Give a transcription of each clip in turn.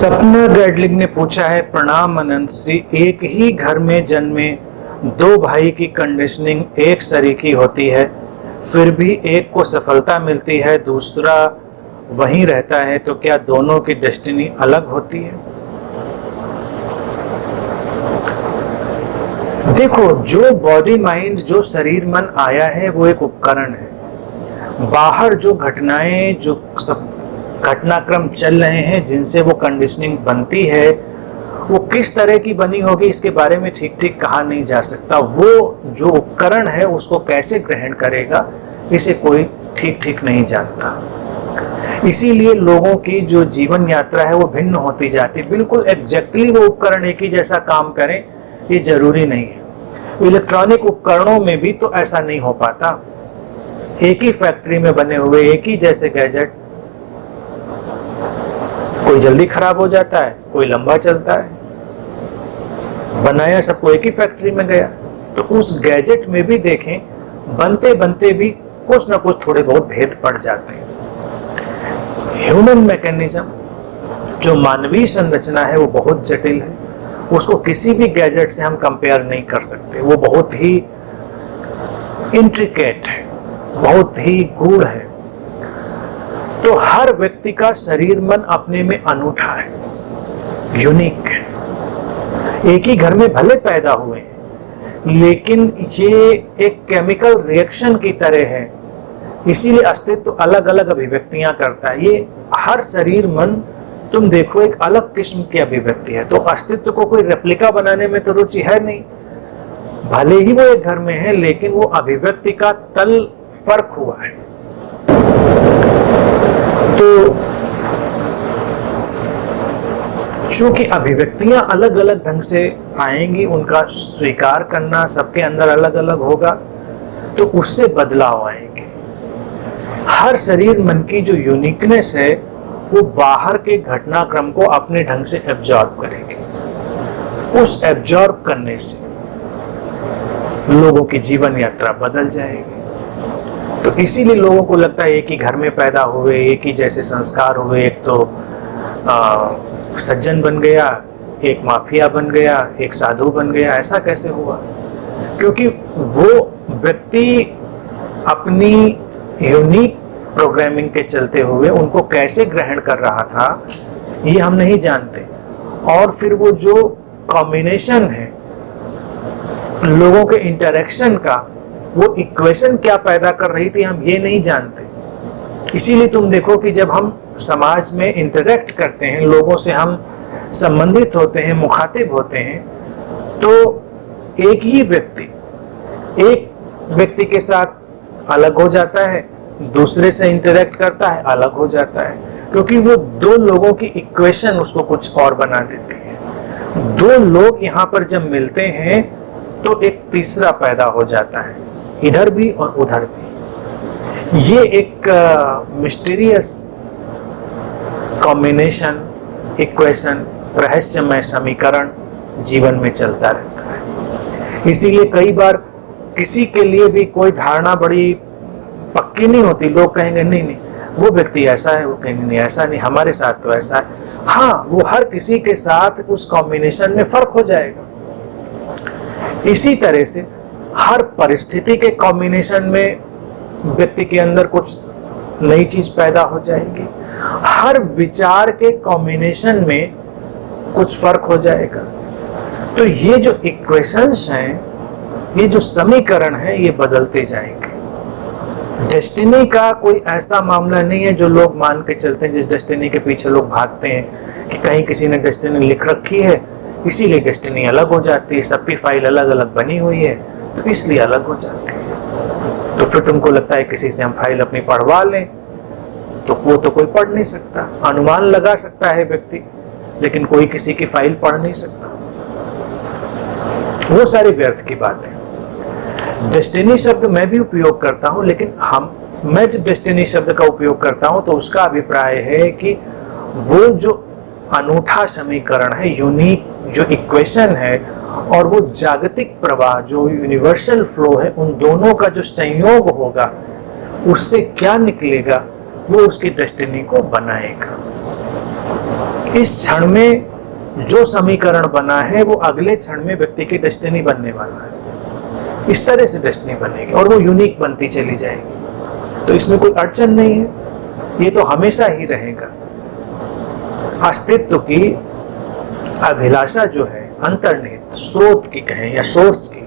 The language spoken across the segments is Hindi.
सपना गैडलिंग ने पूछा है, प्रणाम अनंत श्री। एक ही घर में जन्मे दो भाई की कंडीशनिंग एक सरीकी होती है, फिर भी एक को सफलता मिलती है, दूसरा वहीं रहता है, तो क्या दोनों की डेस्टिनी अलग होती है? देखो, जो बॉडी माइंड, जो शरीर मन आया है वो एक उपकरण है। बाहर जो घटनाएं, जो सब घटनाक्रम चल रहे हैं जिनसे वो कंडीशनिंग बनती है, वो किस तरह की बनी होगी इसके बारे में ठीक ठीक कहा नहीं जा सकता। वो जो उपकरण है उसको कैसे ग्रहण करेगा इसे कोई ठीक ठीक नहीं जानता। इसीलिए लोगों की जो जीवन यात्रा है वो भिन्न होती जाती। बिल्कुल एग्जैक्टली वो उपकरण एक ही जैसा काम करें ये जरूरी नहीं है। इलेक्ट्रॉनिक उपकरणों में भी तो ऐसा नहीं हो पाता। एक ही फैक्ट्री में बने हुए एक ही जैसे गैजेट, कोई जल्दी खराब हो जाता है, कोई लंबा चलता है। बनाया सबको एक ही फैक्ट्री में गया, तो उस गैजेट में भी देखें बनते बनते भी कुछ ना कुछ थोड़े बहुत भेद पड़ जाते हैं। ह्यूमन मैकेनिज्म, जो मानवीय संरचना है वो बहुत जटिल है। उसको किसी भी गैजेट से हम कंपेयर नहीं कर सकते। वो बहुत ही इंट्रिकेट है, बहुत ही गूढ़ है। तो हर व्यक्ति का शरीर मन अपने में अनूठा है, यूनिक है। एक ही घर में भले पैदा हुए हैं, लेकिन ये एक केमिकल रिएक्शन की तरह है, इसीलिए अस्तित्व अलग अलग अभिव्यक्तियां करता है। ये हर शरीर मन तुम देखो एक अलग किस्म की अभिव्यक्ति है। तो अस्तित्व को कोई रेप्लिका बनाने में तो रुचि है नहीं। भले ही वो एक घर में है, लेकिन वो अभिव्यक्ति का तल फर्क हुआ है। तो चूंकि अभिव्यक्तियां अलग अलग ढंग से आएंगी, उनका स्वीकार करना सबके अंदर अलग अलग होगा, तो उससे बदलाव आएंगे। हर शरीर मन की जो यूनिकनेस है वो बाहर के घटनाक्रम को अपने ढंग से एब्जॉर्ब करेगी। उस एब्जॉर्ब करने से लोगों की जीवन यात्रा बदल जाएगी। तो इसीलिए लोगों को लगता है एक ही घर में पैदा हुए, एक ही जैसे संस्कार हुए, एक तो सज्जन बन गया, एक माफिया बन गया, एक साधु बन गया। ऐसा कैसे हुआ? क्योंकि वो व्यक्ति अपनी यूनिक प्रोग्रामिंग के चलते हुए उनको कैसे ग्रहण कर रहा था ये हम नहीं जानते। और फिर वो जो कॉम्बिनेशन है लोगों के इंटरेक्शन का, वो इक्वेशन क्या पैदा कर रही थी हम ये नहीं जानते। इसीलिए तुम देखो कि जब हम समाज में इंटरेक्ट करते हैं, लोगों से हम संबंधित होते हैं, मुखातिब होते हैं, तो एक ही व्यक्ति एक व्यक्ति के साथ अलग हो जाता है, दूसरे से इंटरेक्ट करता है अलग हो जाता है, क्योंकि वो दो लोगों की इक्वेशन उसको कुछ और बना देती है। दो लोग यहाँ पर जब मिलते हैं तो एक तीसरा पैदा हो जाता है, इधर भी और उधर भी। ये एक मिस्टीरियस कॉम्बिनेशन, इक्वेशन, रहस्यमय समीकरण जीवन में चलता रहता है। इसीलिए कई बार किसी के लिए भी कोई धारणा बड़ी पक्की नहीं होती। लोग कहेंगे नहीं नहीं वो व्यक्ति ऐसा है, वो कहेंगे नहीं ऐसा नहीं, हमारे साथ तो ऐसा है। हाँ, वो हर किसी के साथ उस कॉम्बिनेशन में फर्क हो जाएगा। इसी तरह से हर परिस्थिति के कॉम्बिनेशन में व्यक्ति के अंदर कुछ नई चीज पैदा हो जाएगी। हर विचार के कॉम्बिनेशन में कुछ फर्क हो जाएगा। तो ये जो इक्वेशंस हैं, ये जो समीकरण है, ये बदलते जाएंगे। डेस्टिनी का कोई ऐसा मामला नहीं है जो लोग मान के चलते हैं, जिस डेस्टिनी के पीछे लोग भागते हैं कि कहीं किसी ने डेस्टिनी लिख रखी है इसीलिए डेस्टिनी अलग हो जाती है। सबकी फाइल अलग अलग बनी हुई है तो इसलिए अलग हो जाती है। तो फिर तुमको लगता है किसी से हम फाइल अपनी पढ़वा लें, तो वो तो कोई पढ़ नहीं सकता। अनुमान लगा सकता है व्यक्ति, लेकिन कोई किसी की फाइल पढ़ नहीं सकता। वो सारी व्यर्थ की बात है। डेस्टिनी शब्द मैं भी उपयोग करता हूं, लेकिन मैं जब डेस्टिनी शब्द का उपयोग करता हूं तो उसका अभिप्राय है कि वो जो अनूठा समीकरण है, यूनिक जो इक्वेशन है, और वो जागतिक प्रवाह जो यूनिवर्सल फ्लो है, उन दोनों का जो संयोग होगा उससे क्या निकलेगा वो उसकी डेस्टिनी को बनाएगा। इस क्षण में जो समीकरण बना है वो अगले क्षण में व्यक्ति की डेस्टिनी बनने वाला है। इस तरह से डेस्टिनी बनेगी और वो यूनिक बनती चली जाएगी। तो इसमें कोई अड़चन नहीं है, ये तो हमेशा ही रहेगा। अस्तित्व की अभिलाषा जो है अंतर्निहित स्रोत की कहें या सोर्स की,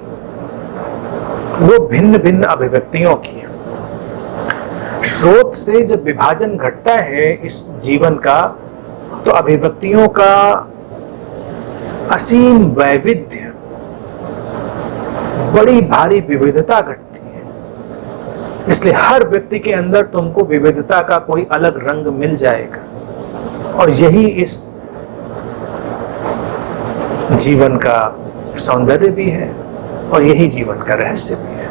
वो भिन्न भिन्न अभिव्यक्तियों की है। स्रोत से जब विभाजन घटता है इस जीवन का, तो अभिव्यक्तियों का असीम वैविध्य, बड़ी भारी विविधता घटती है। इसलिए हर व्यक्ति के अंदर तुमको विविधता का कोई अलग रंग मिल जाएगा और यही इस जीवन का सौंदर्य भी है और यही जीवन का रहस्य भी है।